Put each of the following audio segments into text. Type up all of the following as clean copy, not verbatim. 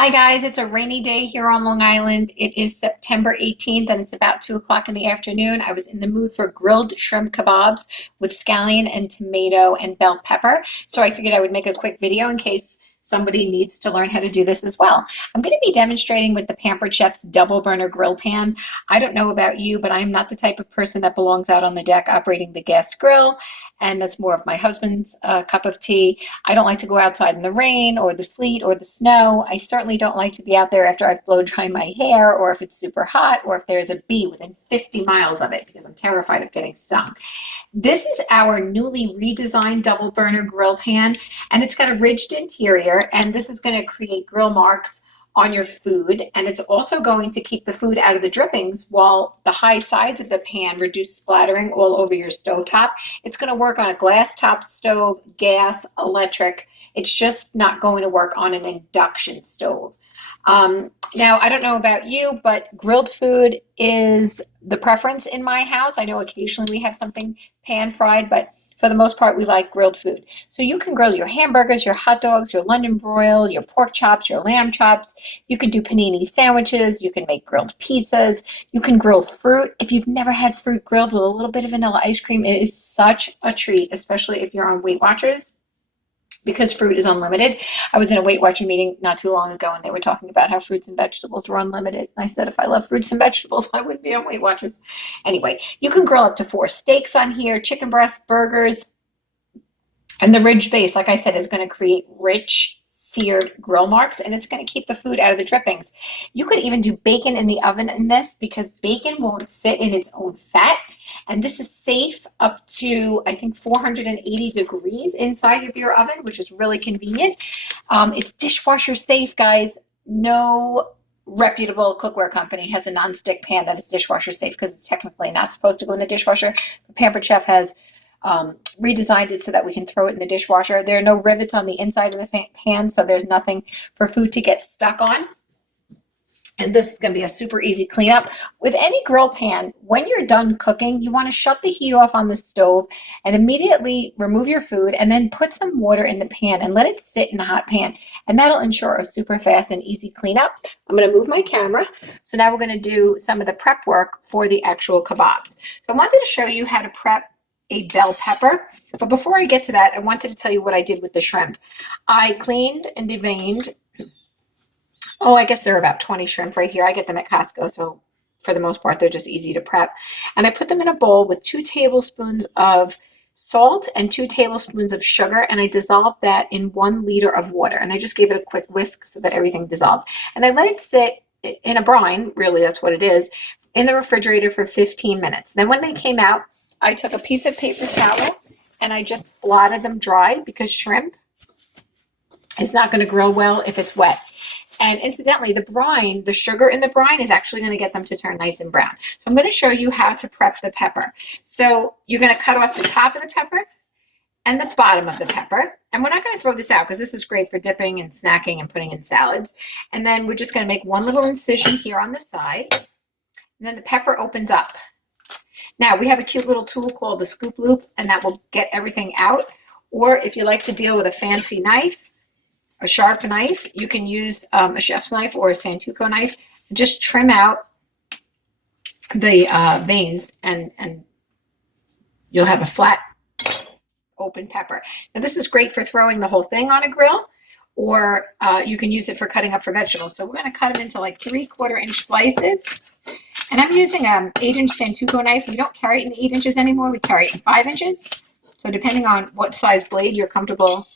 Hi guys, it's a rainy day here on Long Island. It is September 18th and it's about 2 o'clock in the afternoon. I was in the mood for grilled shrimp kebabs with scallion and tomato and bell pepper. So I figured I would make a quick video in case somebody needs to learn how to do this as well. I'm going to be demonstrating with the Pampered Chef's double burner grill pan. I don't know about you, but I'm not the type of person that belongs out on the deck operating the gas grill. And that's more of my husband's cup of tea. I don't like to go outside in the rain or the sleet or the snow. I certainly don't like to be out there after I've blow dried my hair or if it's super hot or if there's a bee within 50 miles of it because I'm terrified of getting stung. This is our newly redesigned double burner grill pan, and it's got a ridged interior, and this is going to create grill marks on your food, and it's also going to keep the food out of the drippings while the high sides of the pan reduce splattering all over your stovetop. It's going to work on a glass top stove, gas, electric. It's just not going to work on an induction stove. Now, I don't know about you, but grilled food is the preference in my house. I know occasionally we have something pan fried, but for the most part, we like grilled food. So you can grill your hamburgers, your hot dogs, your London broil, your pork chops, your lamb chops. You can do panini sandwiches. You can make grilled pizzas. You can grill fruit. If you've never had fruit grilled with a little bit of vanilla ice cream, it is such a treat, especially if you're on Weight Watchers, because fruit is unlimited. I was in a Weight Watcher meeting not too long ago and they were talking about how fruits and vegetables were unlimited. I said if I love fruits and vegetables, I wouldn't be on Weight Watchers. Anyway, you can grill up to 4 steaks on here, chicken breasts, burgers, and the ridge base, like I said, is going to create rich seared grill marks, and it's going to keep the food out of the drippings. You could even do bacon in the oven in this because bacon won't sit in its own fat, and this is safe up to, I think, 480 degrees inside of your oven, which is really convenient. It's dishwasher safe, guys. No reputable cookware company has a nonstick pan that is dishwasher safe because it's technically not supposed to go in the dishwasher. The Pampered Chef has redesigned it so that we can throw it in the dishwasher. There are no rivets on the inside of the pan, so there's nothing for food to get stuck on. And this is going to be a super easy cleanup. With any grill pan, when you're done cooking, you want to shut the heat off on the stove and immediately remove your food and then put some water in the pan and let it sit in the hot pan. And that'll ensure a super fast and easy cleanup. I'm going to move my camera. So now we're going to do some of the prep work for the actual kebabs. So I wanted to show you how to prep a bell pepper. But before I get to that, I wanted to tell you what I did with the shrimp. I cleaned and deveined. Oh, I guess there are about 20 shrimp right here. I get them at Costco, so for the most part, they're just easy to prep. And I put them in a bowl with 2 tablespoons of salt and 2 tablespoons of sugar, and I dissolved that in 1 liter of water. And I just gave it a quick whisk so that everything dissolved. And I let it sit in a brine, really that's what it is, in the refrigerator for 15 minutes. Then when they came out, I took a piece of paper towel and I just blotted them dry because shrimp is not going to grill well if it's wet. And incidentally, the brine, the sugar in the brine is actually going to get them to turn nice and brown. So I'm going to show you how to prep the pepper. So you're going to cut off the top of the pepper and the bottom of the pepper. And we're not going to throw this out because this is great for dipping and snacking and putting in salads. And then we're just going to make 1 little incision here on the side. And then the pepper opens up. Now, we have a cute little tool called the scoop loop, and that will get everything out. Or if you like to deal with a fancy knife, a sharp knife, you can use a chef's knife or a Santoku knife. Just trim out the veins, and you'll have a flat, open pepper. Now, this is great for throwing the whole thing on a grill, or you can use it for cutting up for vegetables. So we're going to cut them into like 3/4 inch slices. And I'm using an 8-inch Santoku knife. We don't carry it in 8 inches anymore. We carry it in 5 inches. So depending on what size blade you're comfortable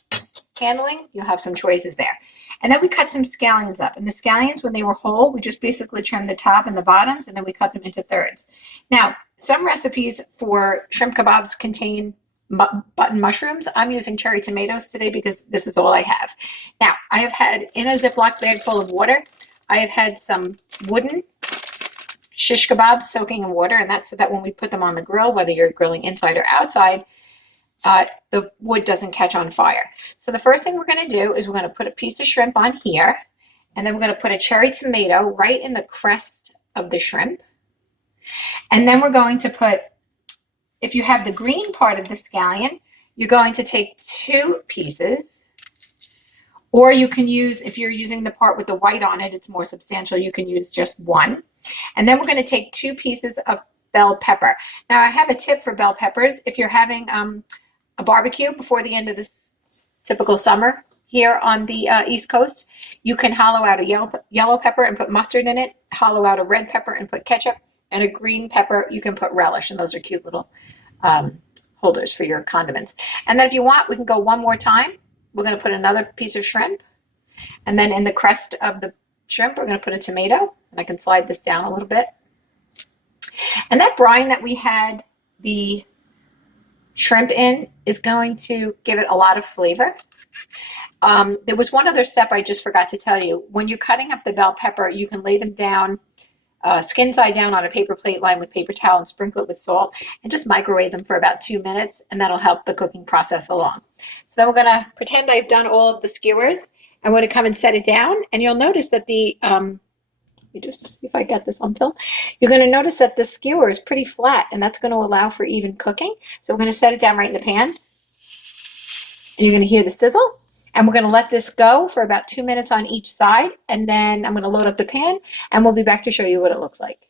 handling, you'll have some choices there. And then we cut some scallions up. And the scallions, when they were whole, we just basically trimmed the top and the bottoms, and then we cut them into thirds. Now, some recipes for shrimp kebabs contain button mushrooms. I'm using cherry tomatoes today because this is all I have. Now, I have had, in a Ziploc bag full of water, I have had some wooden shish kebabs soaking in water, and that's so that when we put them on the grill, whether you're grilling inside or outside, the wood doesn't catch on fire. So the first thing we're going to do is we're going to put a piece of shrimp on here, and then we're going to put a cherry tomato right in the crest of the shrimp. And then we're going to put, if you have the green part of the scallion, you're going to take 2 pieces, Or you can use, if you're using the part with the white on it, it's more substantial, you can use just one. And then we're going to take 2 pieces of bell pepper. Now I have a tip for bell peppers. If you're having a barbecue before the end of this typical summer here on the East Coast, you can hollow out a yellow pepper and put mustard in it, hollow out a red pepper and put ketchup, and a green pepper you can put relish, and those are cute little holders for your condiments. And then if you want, we can go one more time. We're going to put another piece of shrimp, and then in the crest of the shrimp we're going to put a tomato, and I can slide this down a little bit. And that brine that we had the shrimp in is going to give it a lot of flavor. There was one other step I just forgot to tell you. When you're cutting up the bell pepper, you can lay them down skin side down on a paper plate lined with paper towel and sprinkle it with salt and just microwave them for about 2 minutes, and that'll help the cooking process along. So then we're going to pretend I've done all of the skewers. I'm going to come and set it down, and you'll notice that the let me just see if I got this on film. You're going to notice that the skewer is pretty flat, and that's going to allow for even cooking. So we're going to set it down right in the pan, and you're going to hear the sizzle. And we're going to let this go for about 2 minutes on each side, and then I'm going to load up the pan, and we'll be back to show you what it looks like.